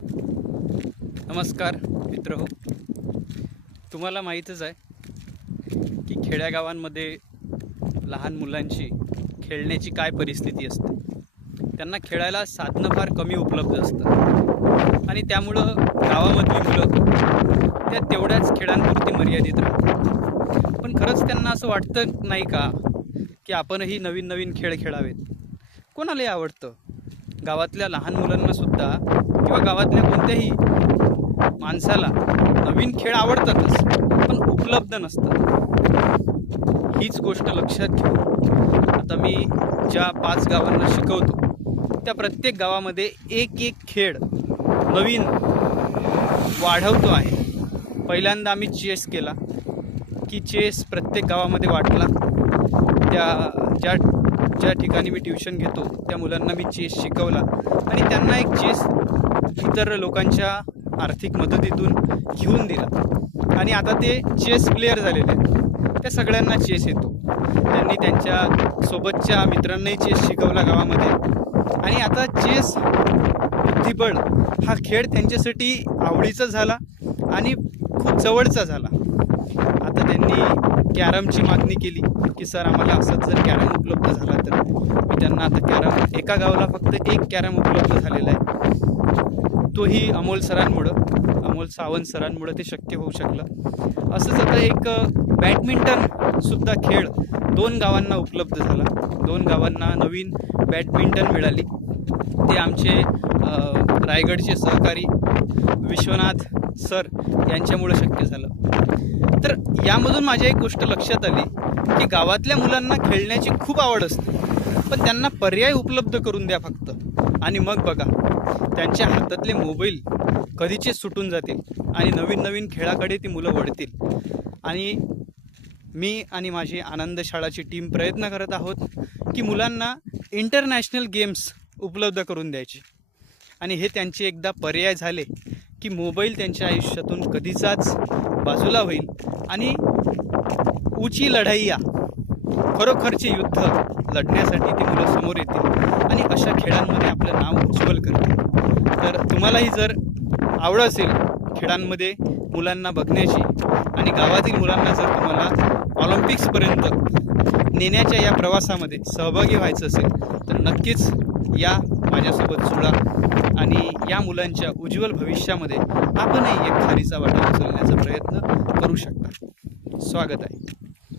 नमस्कार मित्रहो, तुम्हाला माहीतच आहे की खेड्यागावांमध्ये लहान मुलांची खेळण्याची काय परिस्थिती असते. त्यांना खेळायला साधनं फार कमी उपलब्ध असतात आणि त्यामुळं गावामधली मुलं त्या तेवढ्याच खेळांपुरती मर्यादित राहतात. पण खरंच त्यांना असं वाटतं नाही का की आपणही नवीन नवीन खेळ खेळावेत? कोणालाही आवडतं. गावातल्या लहान मुलांनासुद्धा किंवा गावातल्या कोणत्याही माणसाला नवीन खेळ आवडतातच, पण उपलब्ध नसतात. हीच गोष्ट लक्षात घेऊन आता मी ज्या 5 गावांना शिकवतो त्या प्रत्येक गावामध्ये एक एक खेळ नवीन वाढवतो आहे. पहिल्यांदा आम्ही चेस केला की चेस प्रत्येक गावामध्ये वाटला. ज्या ज्या ठिकाणी मी ट्युशन घेतो त्या मुलांना मी चेस शिकवला आणि त्यांना एक चेस इतर लोकांच्या आर्थिक मदतीतून घेऊन दिला आणि आता ते चेस प्लेयर झालेले आहेत. त्या सगळ्यांना चेस येतो. त्यांनी त्यांच्या सोबतच्या मित्रांनाही चेस शिकवला गावामध्ये आणि आता चेस बुद्धिबळ हा खेळ त्यांच्यासाठी आवडीचा झाला आणि खूप जवळचा झाला. आता त्यांनी कॅरमची मागणी केली की सर आम्हाला असंच जर कॅरम उपलब्ध झाला तर. मी त्यांना आता कॅरम एका गावाला फक्त एक कॅरम उपलब्ध झालेला आहे, तोही अमोल सावंत सरांमुळे ते शक्य होऊ शकलं. असंच आता एक बॅडमिंटनसुद्धा खेळ 2 गावांना उपलब्ध झाला. 2 गावांना नवीन बॅडमिंटन मिळाली. ते आमचे रायगडचे सहकारी विश्वनाथ सर यांच्यामुळे शक्य झालं. तर यामधून माझ्या एक गोष्ट लक्षात आली की गावातल्या मुलांना खेळण्याची खूप आवड असते, पण त्यांना पर्याय उपलब्ध करून द्या फक्त, आणि मग बघा त्यांच्या हातातले मोबाईल कधीचे सुटून जातील आणि नवीन नवीन खेळाकडे ती मुलं वळतील. आणि मी आणि माझी आनंद शाळाची टीम प्रयत्न करत आहोत की मुलांना इंटरनॅशनल गेम्स उपलब्ध करून द्यायचे. आणि हे त्यांचे एकदा पर्याय झाले की मोबाईल त्यांच्या आयुष्यातून कधीचाच बाजूला होईल आणि ऊंची लढाईया खरोखरचे युद्ध लढण्यासाठी ती मुलं समोर येतील आणि अशा खेळांमध्ये आपलं नाव उज्ज्वल करतील. तर तुम्हालाही जर आवड असेल खेळांमध्ये मुलांना बघण्याची आणि गावातील मुलांना जर तुम्हाला ऑलिम्पिक्सपर्यंत नेण्याच्या या प्रवासामध्ये सहभागी व्हायचं असेल तर नक्कीच या माझ्यासोबत जुळा आणि या मुलांच्या उज्ज्वल भविष्यामध्ये आपणही एक खारीचा वाटा उचलण्याचा प्रयत्न करू शकता. स्वागत आहे.